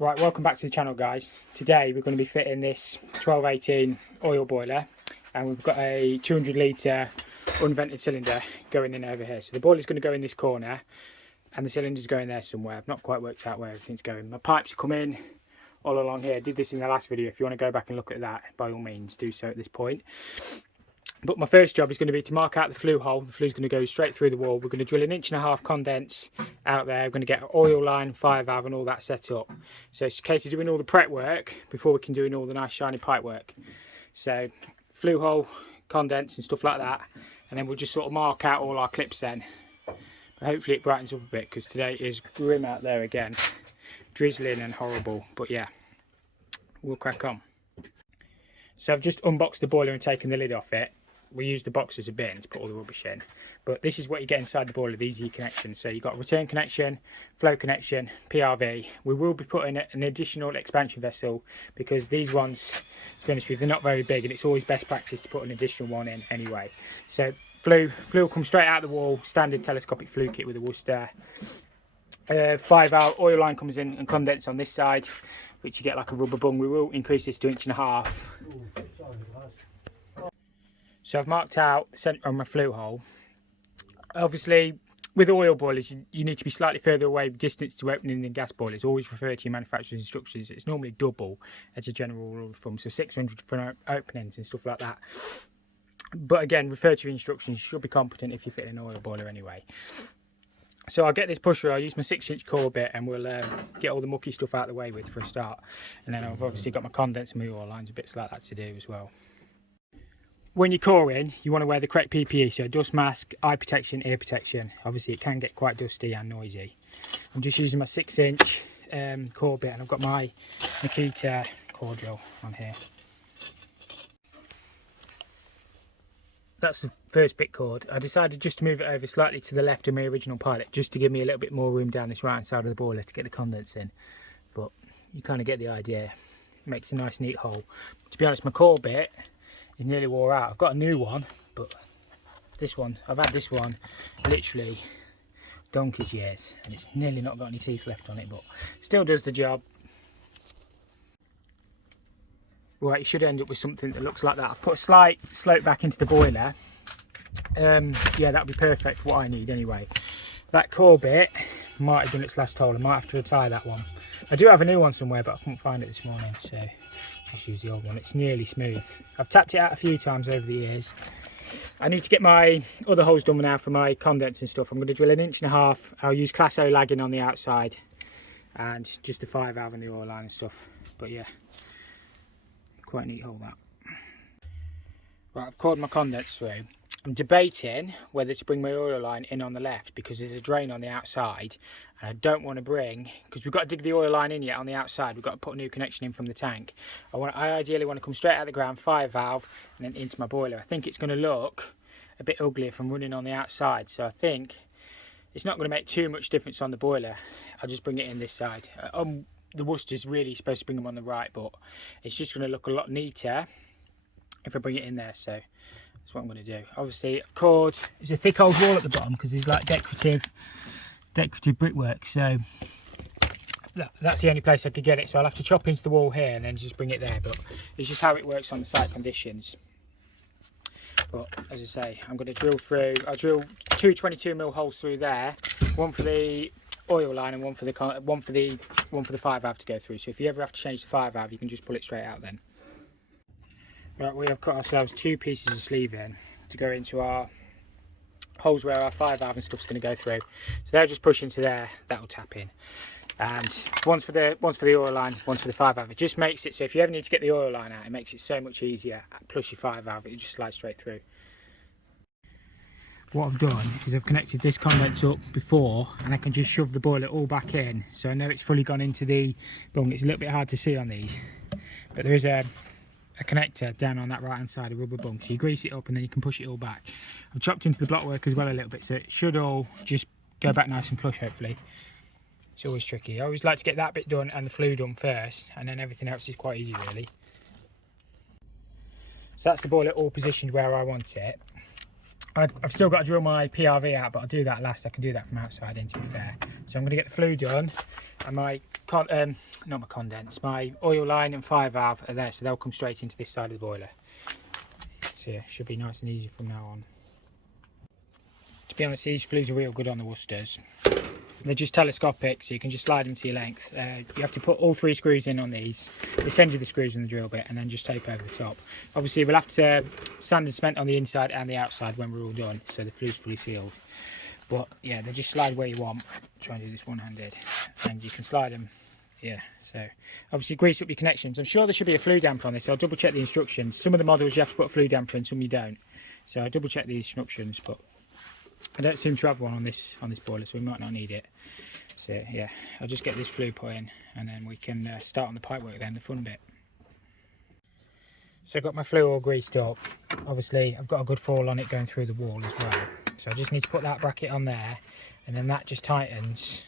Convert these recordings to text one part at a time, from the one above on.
Right, welcome back to the channel, guys. Today we're going to be fitting this 1218 oil boiler, and we've got a 200 litre unvented cylinder going in over here. So the boiler's going to go in this corner and the cylinder's going there somewhere. I've not quite worked out where everything's going. My pipes come in all along here. I did this in the last video. If you want to go back and look at that, by all means do so at this point. But my first job is going to be to mark out the flue hole. The flue's going to go straight through the wall. We're going to drill 1.5 inch condense out there. We're going to get an oil line, fire valve and all that set up. So it's a case of doing all the prep work before we can do all the nice shiny pipe work. So flue hole, condense and stuff like that. And then we'll just sort of mark out all our clips then. But hopefully it brightens up a bit, because today is grim out there again. Drizzling and horrible. But yeah, we'll crack on. So I've just unboxed the boiler and taken the lid off it. We use the box as a bin to put all the rubbish in, but this is what you get inside the boiler, these E connections. So you've got a return connection, flow connection, PRV. We will be putting an additional expansion vessel, because these ones, to be honest with you, they're not very big, and it's always best practice to put an additional one in anyway. So flue will come straight out of the wall, standard telescopic flue kit with a Worcester. 5 valve oil line comes in and condense on this side, which you get like a rubber bung. We will increase this to 1.5 inches. So I've marked out the centre on my flue hole. Obviously, with oil boilers, you need to be slightly further away distance to opening than gas boilers. Always refer to your manufacturer's instructions. It's normally double as a general rule of thumb, so 600 for openings and stuff like that. But again, refer to your instructions. You should be competent if you fit an oil boiler anyway. So I'll get this pusher, I'll use my 6-inch core bit, and we'll get all the mucky stuff out of the way with for a start. And then I've obviously got my condenser and my oil lines and bits like that to do as well. When you're coring, you want to wear the correct PPE, so dust mask, eye protection, ear protection. Obviously it can get quite dusty and noisy. I'm just using my 6-inch core bit, and I've got my Makita core drill on here. That's the first bit cord. I decided just to move it over slightly to the left of my original pilot, just to give me a little bit more room down this right hand side of the boiler to get the condense in. But you kind of get the idea. It makes a nice neat hole. To be honest, my core bit is nearly wore out. I've got a new one, but this one, I've had this one literally donkey's years, and it's nearly not got any teeth left on it, but still does the job. Right, you should end up with something that looks like that. I've put a slight slope back into the boiler. Yeah, that'll be perfect for what I need anyway. That core bit might have done its last hole. I might have to retire that one. I do have a new one somewhere, but I couldn't find it this morning, so just use the old one. It's nearly smooth. I've tapped it out a few times over the years. I need to get my other holes done now for my condense and stuff. I'm going to drill 1.5 inches. I'll use Class O lagging on the outside, and just the 5 valve and the oil line and stuff. But yeah, quite a neat hole that. Right, I've cored my condense through. I'm debating whether to bring my oil line in on the left, because there's a drain on the outside, and I don't want to bring, because we've got to dig the oil line in yet on the outside. We've got to put a new connection in from the tank. I ideally want to come straight out of the ground, 5 valve, and then into my boiler. I think it's going to look a bit ugly if I'm running on the outside, so I think it's not going to make too much difference on the boiler. I'll just bring it in this side. The Worcester's really supposed to bring them on the right, but it's just going to look a lot neater if I bring it in there, so that's what I'm going to do. Obviously, I've cored, there's a thick old wall at the bottom because there's like decorative brickwork, so that's the only place I could get it, so I'll have to chop into the wall here and then just bring it there, but it's just how it works on the site conditions. But as I say, I'm going to drill through. I'll drill 2 22mm holes through there, one for the oil line and one for the 5 valve to go through. So if you ever have to change the 5 valve, you can just pull it straight out then. Right, we have cut ourselves 2 pieces of sleeve in to go into our holes where our 5 valve and stuff's going to go through. So they'll just push into there. That'll tap in. And one's for the oil line, one's for the 5 valve. It just makes it so if you ever need to get the oil line out, it makes it so much easier. Plus your 5 valve, it just slides straight through. What I've done is I've connected this condense up before, and I can just shove the boiler all back in, so I know it's fully gone into the bung. It's a little bit hard to see on these, but there is a connector down on that right hand side, a rubber bung, so you grease it up and then you can push it all back. I've chopped into the block work as well a little bit, so it should all just go back nice and flush hopefully. It's always tricky. I always like to get that bit done and the flue done first, and then everything else is quite easy really. So that's the boiler all positioned where I want it. I've still got to drill my PRV out, but I'll do that last. I can do that from outside in, to be fair. So I'm going to get the flue done, and my not my condense, my oil line and fire valve are there, so they'll come straight into this side of the boiler. So yeah, should be nice and easy from now on. To be honest, these flues are real good on the Worcesters. They're just telescopic, so you can just slide them to your length. You have to put all 3 screws in on these. They send you the screws and the drill bit, and then just tape over the top. Obviously, we'll have to sand and cement on the inside and the outside when we're all done, so the flue's fully sealed. But yeah, they just slide where you want. Try and do this one-handed, and you can slide them. Yeah, so obviously grease up your connections. I'm sure there should be a flue damper on this, so I'll double check the instructions. Some of the models you have to put a flue damper in, some you don't. So I double check the instructions, but I don't seem to have one on this boiler, so we might not need it. So yeah, I'll just get this flue put in, and then we can start on the pipework then, the fun bit. So I've got my flue all greased up. Obviously I've got a good fall on it going through the wall as well. So I just need to put that bracket on there, and then that just tightens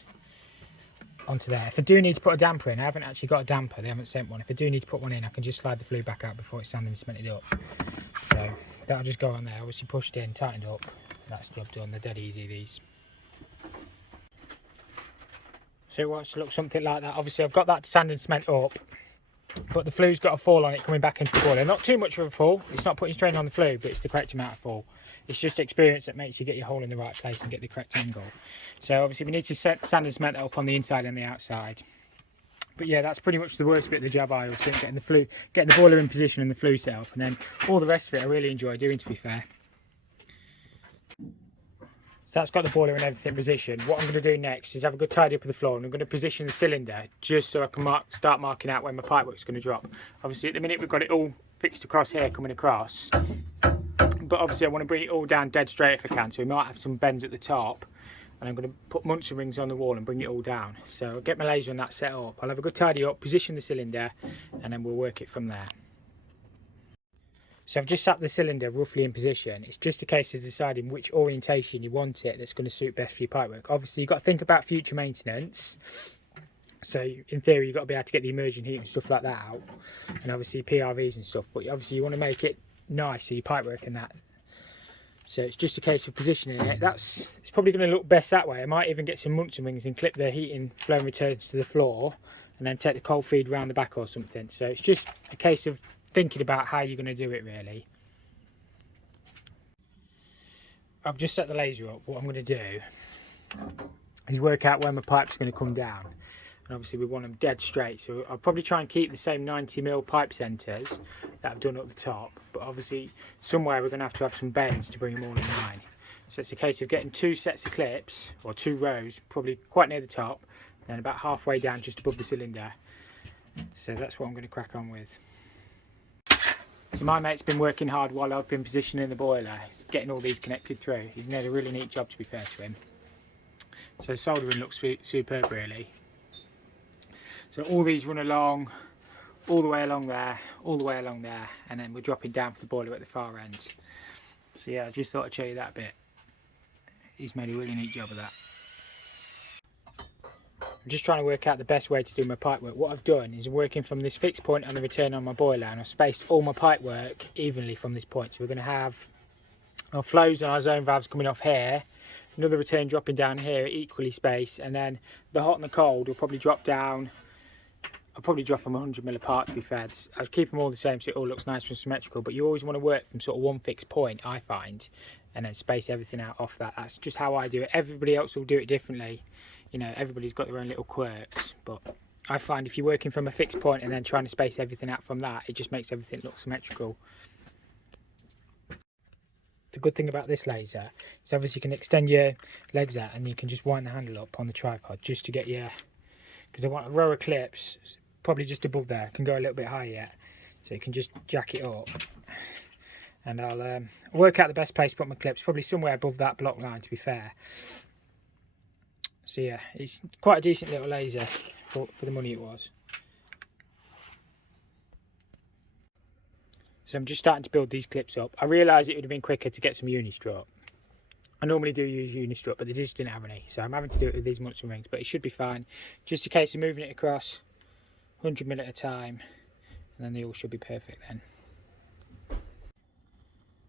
onto there. If I do need to put a damper in, I haven't actually got a damper, they haven't sent one. If I do need to put one in, I can just slide the flue back out before it's sanded and cemented up. So that'll just go on there, obviously pushed in, tightened up. That's the job done. They're dead easy, these. So it wants to look something like that. Obviously I've got that to sand and cement up, but the flue's got a fall on it coming back into the boiler. Not too much of a fall, it's not putting strain on the flue, but it's the correct amount of fall. It's just experience that makes you get your hole in the right place and get the correct angle. So obviously we need to sand and cement that up on the inside and the outside. But yeah, that's pretty much the worst bit of the job, I always think, getting the boiler in position and the flue set up, and then all the rest of it I really enjoy doing, to be fair. So that's got the boiler and everything positioned. What I'm going to do next is have a good tidy up of the floor, and I'm going to position the cylinder just so I can start marking out when my pipework's going to drop. Obviously at the minute we've got it all fixed across here, coming across, but obviously I want to bring it all down dead straight if I can, so we might have some bends at the top, and I'm going to put Munson rings on the wall and bring it all down. So I'll get my laser and that set up. I'll have a good tidy up, position the cylinder, and then we'll work it from there. So I've just sat the cylinder roughly in position. It's just a case of deciding which orientation you want it that's going to suit best for your pipework. Obviously you've got to think about future maintenance. So in theory you've got to be able to get the immersion heat and stuff like that out. And obviously PRVs and stuff. But obviously you want to make it nice so your pipework and that. So it's just a case of positioning it. It's probably going to look best that way. I might even get some Munson rings and clip the heating flow and returns to the floor, and then take the cold feed around the back or something. So it's just a case of thinking about how you're going to do it, really. I've just set the laser up. What I'm going to do is work out where my pipe's going to come down, and obviously we want them dead straight, so I'll probably try and keep the same 90mm pipe centres that I've done up the top, but obviously somewhere we're going to have some bends to bring them all in line. So it's a case of getting 2 sets of clips, or 2 rows, probably quite near the top, and about halfway down just above the cylinder. So that's what I'm going to crack on with. So my mate's been working hard while I've been positioning the boiler. He's getting all these connected through. He's made a really neat job, to be fair to him. So soldering looks superb, really. So all these run along, all the way along there, all the way along there, and then we're dropping down for the boiler at the far end. So yeah, I just thought I'd show you that bit. He's made a really neat job of that. I'm just trying to work out the best way to do my pipe work. What I've done is working from this fixed point on the return on my boiler, and I've spaced all my pipe work evenly from this point. So we're going to have our flows and our zone valves coming off here, another return dropping down here equally spaced, and then the hot and the cold will probably drop down. I'll probably drop them 100mm apart, to be fair. I'll keep them all the same so it all looks nice and symmetrical, but you always want to work from sort of one fixed point, I find, and then space everything out off that. That's just how I do it. Everybody else will do it differently. You know, everybody's got their own little quirks, but I find if you're working from a fixed point and then trying to space everything out from that, it just makes everything look symmetrical. The good thing about this laser is obviously you can extend your legs out and you can just wind the handle up on the tripod just to get your, because I want a row of clips probably just above there, can go a little bit higher yet, so you can just jack it up. And I'll work out the best place to put my clips, probably somewhere above that block line, to be fair. So yeah, it's quite a decent little laser for the money it was. So I'm just starting to build these clips up. I realised it would have been quicker to get some Unistrut. I normally do use Unistrut, but they just didn't have any, so I'm having to do it with these Munson rings, but it should be fine. Just a case of moving it across 100mm at a time, and then they all should be perfect then.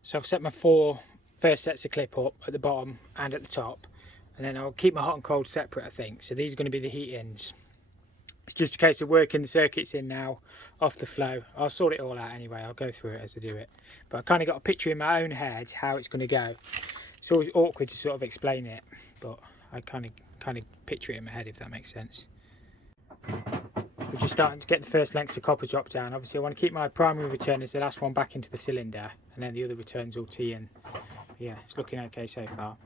So I've set my 4 first sets of clip up at the bottom and at the top, and then I'll keep my hot and cold separate, I think. So these are going to be the heat ins. It's just a case of working the circuits in now off the flow. I'll sort it all out anyway, I'll go through it as I do it, but I kind of got a picture in my own head how it's going to go. It's always awkward to sort of explain it, but I kind of picture it in my head, if that makes sense. We're just starting to get the first lengths of copper drop down. Obviously I want to keep my primary return as the last one back into the cylinder, and then the other returns all T in. Yeah, it's looking okay so far.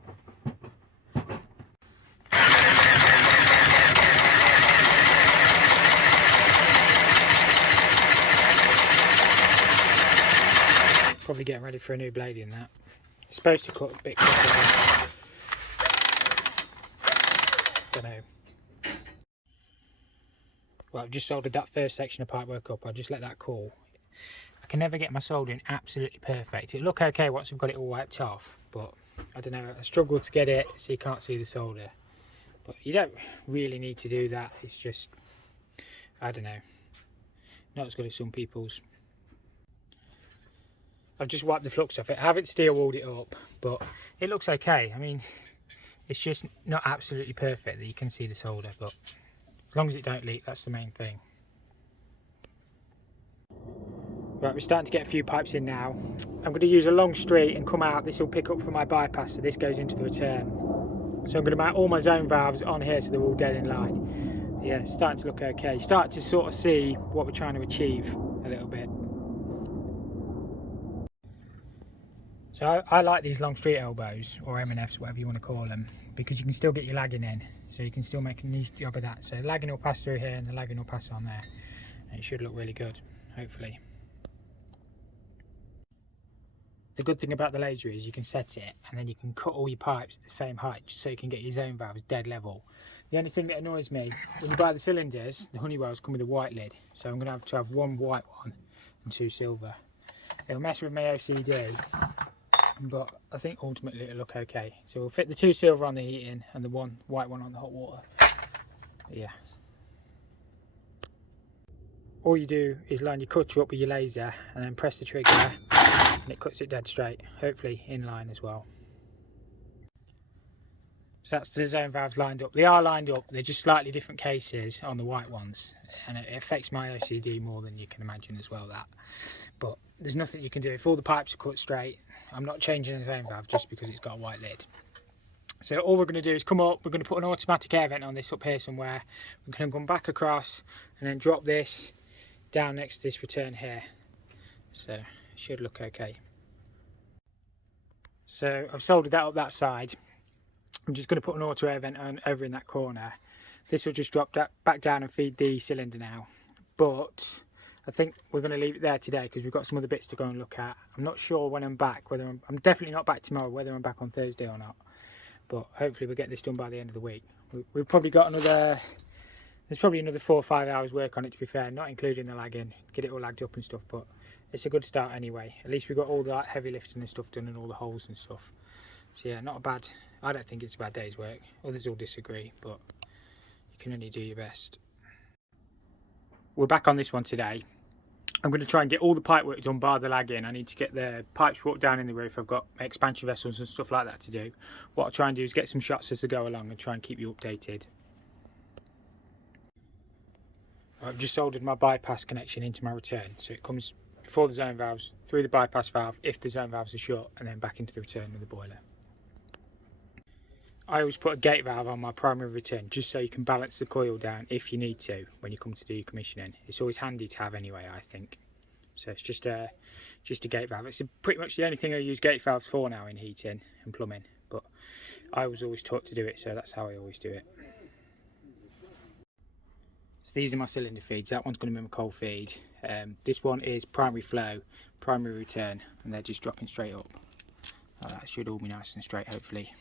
Probably getting ready for a new blade in that. It's supposed to cut a bit quicker. Don't know. Well, I've just soldered that first section of pipework up. I'll just let that cool. I can never get my soldering absolutely perfect. It'll look okay once I've got it all wiped off, but I don't know, I struggle to get it so you can't see the solder. But you don't really need to do that. It's just, I don't know, not as good as some people's. I've just wiped the flux off it. I haven't steel walled it up, but it looks okay. I mean, it's just not absolutely perfect that you can see the solder, but as long as it don't leak, that's the main thing. Right, we're starting to get a few pipes in now. I'm going to use a long street and come out. This will pick up for my bypass, so this goes into the return. So I'm going to mount all my zone valves on here so they're all dead in line. Yeah, it's starting to look okay. Start to sort of see what we're trying to achieve a little bit. So I like these long street elbows, or M&Fs, whatever you want to call them, because you can still get your lagging in, so you can still make a nice job of that. So the lagging will pass through here and the lagging will pass on there, and it should look really good, hopefully. The good thing about the laser is you can set it and then you can cut all your pipes at the same height, just so you can get your zone valves dead level. The only thing that annoys me, when you buy the cylinders, the Honeywells come with a white lid, so I'm going to have one white one and two silver. It'll mess with my OCD, but I think ultimately it'll look okay. So we'll fit the two silver on the heating and the one white one on the hot water. Yeah. All you do is line your cutter up with your laser and then press the trigger and it cuts it dead straight, hopefully in line as well. So that's the zone valves lined up. They are lined up, they're just slightly different cases on the white ones, and it affects my OCD more than you can imagine as well, that. But there's nothing you can do. If all the pipes are cut straight, I'm not changing the zone valve just because it's got a white lid. So all we're going to do is come up, we're going to put an automatic air vent on this up here somewhere. We're going to come back across and then drop this down next to this return here. So it should look okay. So I've soldered that up that side. I'm just going to put an auto air vent on over in that corner. This will just drop that back down and feed the cylinder now. But I think we're going to leave it there today because we've got some other bits to go and look at. I'm not sure when I'm back, whether I'm definitely not back tomorrow, whether I'm back on Thursday or not. But hopefully we'll get this done by the end of the week. We've probably got another, there's probably another 4 or 5 hours work on it, to be fair, not including the lagging, get it all lagged up and stuff, but it's a good start anyway. At least we've got all that heavy lifting and stuff done and all the holes and stuff. So yeah, not a bad, I don't think it's a bad day's work. Others will disagree, but you can only do your best. We're back on this one today. I'm going to try and get all the pipe work done bar the lagging. I need to get the pipes brought down in the roof. I've got expansion vessels and stuff like that to do. What I'll try and do is get some shots as I go along and try and keep you updated. I've just soldered my bypass connection into my return, so it comes before the zone valves, through the bypass valve if the zone valves are shut, and then back into the return of the boiler. I always put a gate valve on my primary return just so you can balance the coil down if you need to when you come to do your commissioning. It's always handy to have anyway, I think. So it's just a gate valve. It's pretty much the only thing I use gate valves for now in heating and plumbing, but I was always taught to do it, so that's how I always do it. So these are my cylinder feeds. That one's going to be my cold feed. This one is primary flow, primary return, and they're just dropping straight up. That should all be nice and straight, hopefully.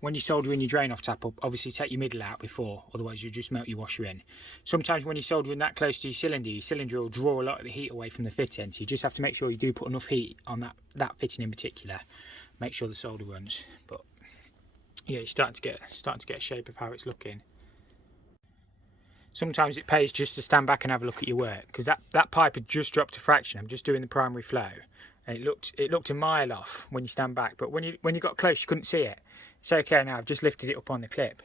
When you solder in your drain off tap up, obviously take your middle out before, otherwise you'll just melt your washer in. Sometimes when you're soldering that close to your cylinder will draw a lot of the heat away from the fitting, so you just have to make sure you do put enough heat on that fitting in particular. Make sure the solder runs. But yeah, you're starting to get a shape of how it's looking. Sometimes it pays just to stand back and have a look at your work, because that pipe had just dropped a fraction. I'm just doing the primary flow, And it looked a mile off when you stand back, but when you got close you couldn't see it. It's okay now, I've just lifted it up on the clip.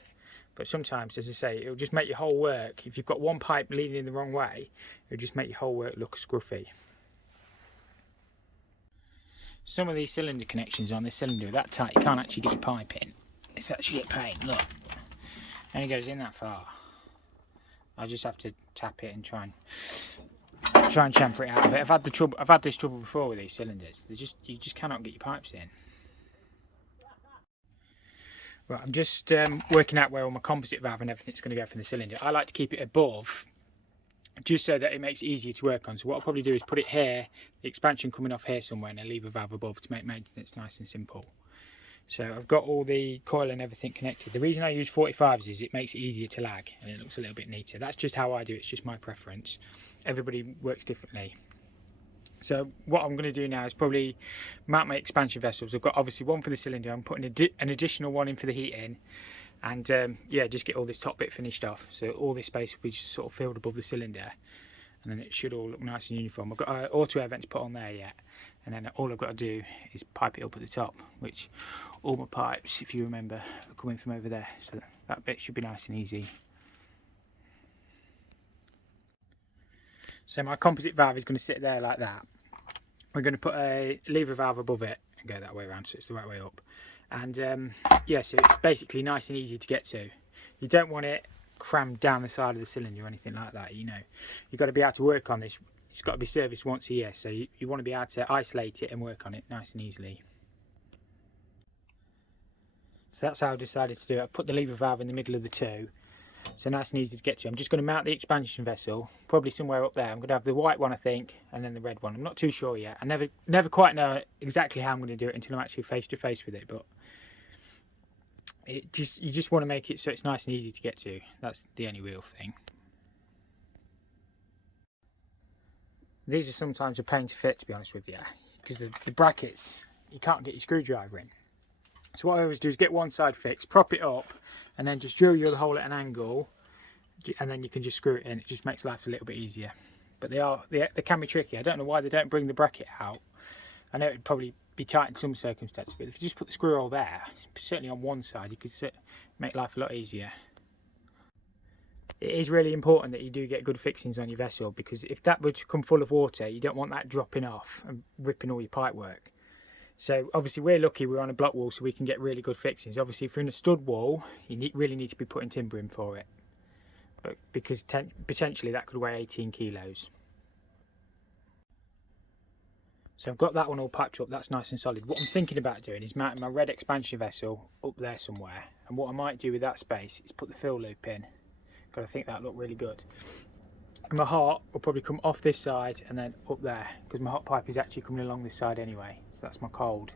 But sometimes, as I say, it'll just make your whole work, if you've got one pipe leaning in the wrong way, it'll just make your whole work look scruffy. Some of these cylinder connections on this cylinder are that tight you can't actually get your pipe in. It's actually a pain, look. And it goes in that far. I'll just have to tap it and try and chamfer it out of it. I've had this trouble before with these cylinders. You just cannot get your pipes in. Right, I'm just working out where all my composite valve and everything's going to go from the cylinder. I like to keep it above, just so that it makes it easier to work on. So what I'll probably do is put it here, the expansion coming off here somewhere, and then leave a valve above to make maintenance nice and simple. So I've got all the coil and everything connected. The reason I use 45s is it makes it easier to lag and it looks a little bit neater. That's just how I do it, it's just my preference. Everybody works differently. So what I'm going to do now is probably mount my expansion vessels. I've got obviously one for the cylinder, I'm putting an additional one in for the heating, and yeah, just get all this top bit finished off. So all this space will be just sort of filled above the cylinder, and then it should all look nice and uniform. I've got an auto air vent to put on there yet, and then all I've got to do is pipe it up at the top, which all my pipes, if you remember, are coming from over there, so that bit should be nice and easy. So my composite valve is going to sit there like that. We're going to put a lever valve above it and go that way around so it's the right way up. And yeah, so it's basically nice and easy to get to. You don't want it crammed down the side of the cylinder or anything like that, you know. You've got to be able to work on this. It's got to be serviced once a year, so you want to be able to isolate it and work on it nice and easily. So that's how I decided to do it. I put the lever valve in the middle of the two, so nice and easy to get to. I'm just going to mount the expansion vessel, probably somewhere up there. I'm going to have the white one, I think, and then the red one. I'm not too sure yet. I never quite know exactly how I'm going to do it until I'm actually face to face with it, but you just want to make it so it's nice and easy to get to. That's the only real thing. These are sometimes a pain to fit, to be honest with you, because the brackets, you can't get your screwdriver in. So what I always do is get one side fixed, prop it up, and then just drill your hole at an angle, and then you can just screw it in. It just makes life a little bit easier. But they can be tricky. I don't know why they don't bring the bracket out. I know it'd probably be tight in some circumstances, but if you just put the screw hole there, certainly on one side, you could make life a lot easier. It is really important that you do get good fixings on your vessel, because if that were to come full of water, you don't want that dropping off and ripping all your pipe work. So obviously we're lucky we're on a block wall, so we can get really good fixings. Obviously if you're in a stud wall, you really need to be putting timber in for it, but because potentially that could weigh 18 kilos. So I've got that one all piped up, that's nice and solid. What I'm thinking about doing is mounting my red expansion vessel up there somewhere, and what I might do with that space is put the fill loop in, because I think that'll look really good. And my hot will probably come off this side and then up there, because my hot pipe is actually coming along this side anyway. So that's my cold.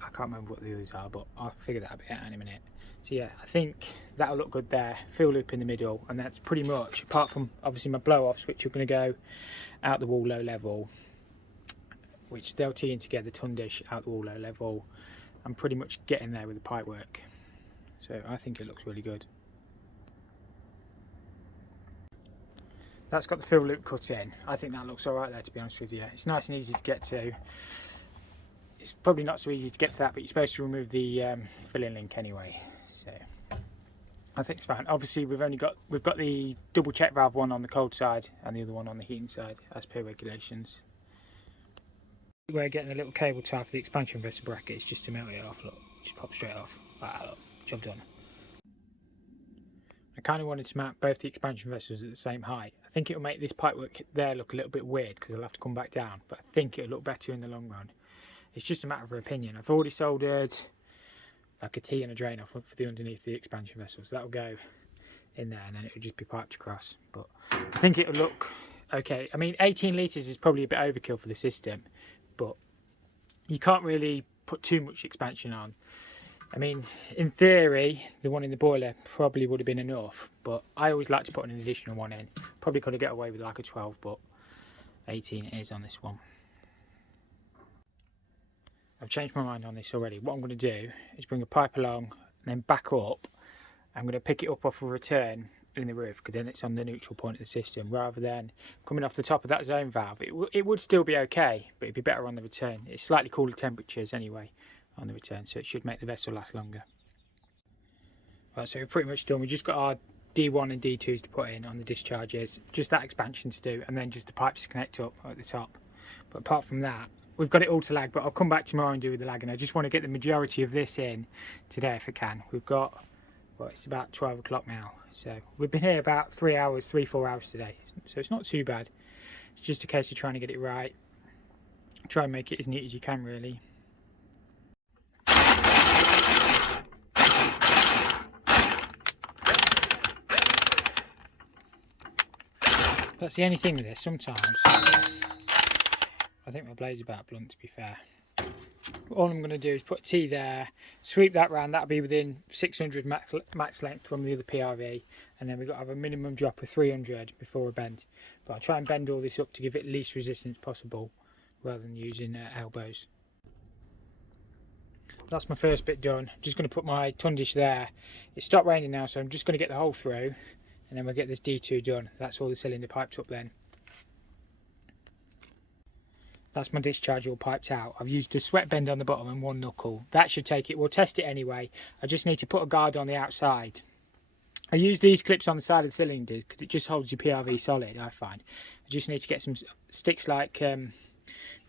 I can't remember what the others are, but I'll figure that a bit out in a minute. So yeah, I think that'll look good there. Fill loop in the middle, and that's pretty much, apart from obviously my blow-offs, which are going to go out the wall low level, which they'll tee in together, tundish out the wall low level. I'm pretty much getting there with the pipe work. So I think it looks really good. That's got the fill loop cut in. I think that looks alright there, to be honest with you. It's nice and easy to get to. It's probably not so easy to get to that, but you're supposed to remove the filling link anyway. So I think it's fine. Obviously we've got the double check valve one on the cold side and the other one on the heating side as per regulations. We're getting a little cable tie for the expansion vessel brackets just to melt it off. Look, just pop straight off. Like that, look, job done. I kind of wanted to mount both the expansion vessels at the same height. I think it'll make this pipework there look a little bit weird because I'll have to come back down, but I think it'll look better in the long run. It's just a matter of opinion. I've already soldered like a T and a drain off for the underneath the expansion vessels. So that'll go in there and then it'll just be piped across. But I think it'll look okay. I mean, 18 litres is probably a bit overkill for the system, but you can't really put too much expansion on. I mean, in theory, the one in the boiler probably would have been enough, but I always like to put an additional one in. Probably could have got away with like a 12, but 18 it is on this one. I've changed my mind on this already. What I'm going to do is bring a pipe along and then back up. I'm going to pick it up off a return in the roof, because then it's on the neutral point of the system, rather than coming off the top of that zone valve. It would still be okay, but it'd be better on the return. It's slightly cooler temperatures anyway on the return, so it should make the vessel last longer. Right, so we're pretty much done. We just got our D1 and D2s to put in on the discharges, just that expansion to do, and then just the pipes to connect up at the top. But apart from that, we've got it all to lag, but I'll come back tomorrow and do with the lag, and I just want to get the majority of this in today if I can. We've got, well, it's about 12 o'clock now, so we've been here about 4 hours today, so it's not too bad. It's just a case of trying to get it right, try and make it as neat as you can, really. That's the only thing with this, sometimes I think my blade's about blunt, to be fair. All I'm going to do is put a T there, sweep that round, that'll be within 600 max length from the other PRV, and then we've got to have a minimum drop of 300 before a bend. But I'll try and bend all this up to give it least resistance possible, rather than using elbows. That's my first bit done. I'm just going to put my tundish there. It stopped raining now, so I'm just going to get the hole through, and then we'll get this D2 done. That's all the cylinder piped up then. That's my discharge all piped out. I've used a sweat bend on the bottom and one knuckle. That should take it. We'll test it anyway. I just need to put a guard on the outside. I use these clips on the side of the cylinder because it just holds your PRV solid, I find. I just need to get some sticks like to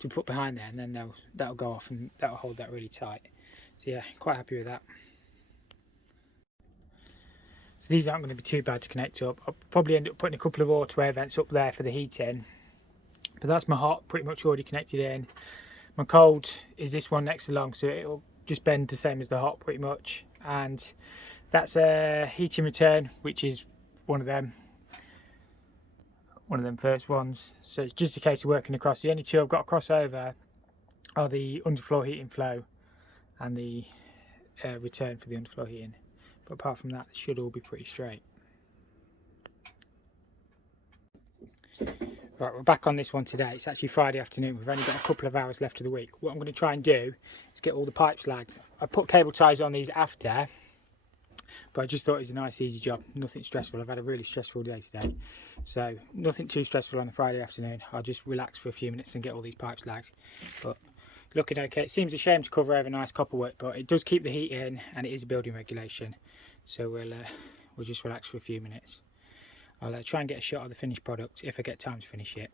put behind there, and then that'll go off and that'll hold that really tight. So yeah, quite happy with that. So these aren't going to be too bad to connect up. I'll probably end up putting a couple of auto air vents up there for the heating. But that's my hot pretty much already connected in. My cold is this one next along, so it'll just bend the same as the hot pretty much. And that's a heating return, which is one of them first ones. So it's just a case of working across. The only two I've got to cross over are the underfloor heating flow and the return for the underfloor heating. But apart from that, it should all be pretty straight. Right, we're back on this one today. It's actually Friday afternoon. We've only got a couple of hours left of the week. What I'm going to try and do is get all the pipes lagged. I put cable ties on these after, but I just thought it was a nice easy job. Nothing stressful. I've had a really stressful day today, so nothing too stressful on a Friday afternoon. I'll just relax for a few minutes and get all these pipes lagged. But looking okay. It seems a shame to cover over nice copper work, but it does keep the heat in, and it is a building regulation. So we'll just relax for a few minutes. I'll try and get a shot of the finished product if I get time to finish it.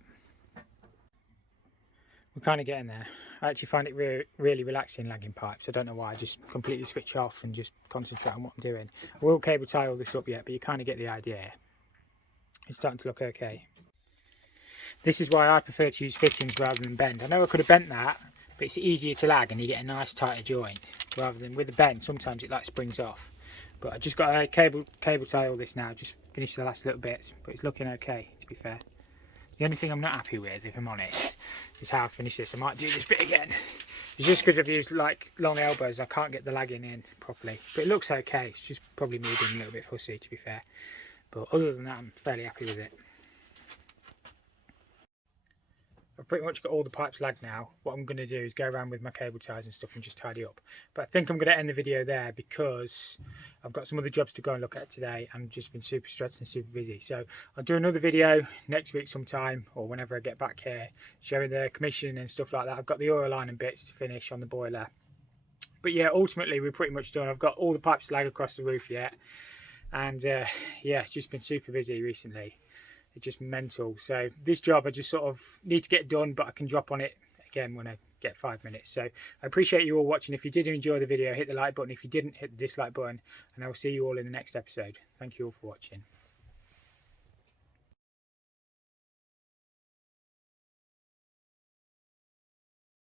We're kind of getting there. I actually find it really relaxing lagging pipes. I don't know why. I just completely switch off and just concentrate on what I'm doing. I will cable tie all this up yet, but you kind of get the idea. It's starting to look okay. This is why I prefer to use fittings rather than bend. I know I could have bent that, but it's easier to lag and you get a nice tighter joint rather than with a bend. Sometimes it like springs off. But I just got a cable tie all this now, just finished the last little bits, but it's looking okay, to be fair. The only thing I'm not happy with, if I'm honest, is how I finished this. I might do this bit again. It's just because I've used like long elbows, I can't get the lagging in properly. But it looks okay, it's just probably me being a little bit fussy, to be fair. But other than that, I'm fairly happy with it. I've pretty much got all the pipes lagged now. What I'm going to do is go around with my cable ties and stuff and just tidy up. But I think I'm going to end the video there because I've got some other jobs to go and look at today. I've just been super stressed and super busy. So I'll do another video next week sometime or whenever I get back here, showing the commissioning and stuff like that. I've got the oil line and bits to finish on the boiler. But yeah, ultimately we're pretty much done. I've got all the pipes lagged across the roof yet. And yeah, it's just been super busy recently. It's just mental. So this job I just sort of need to get done, but I can drop on it again when I get 5 minutes. So I appreciate you all watching. If you did enjoy the video, hit the like button. If you didn't, hit the dislike button, and I will see you all in the next episode. Thank you all for watching.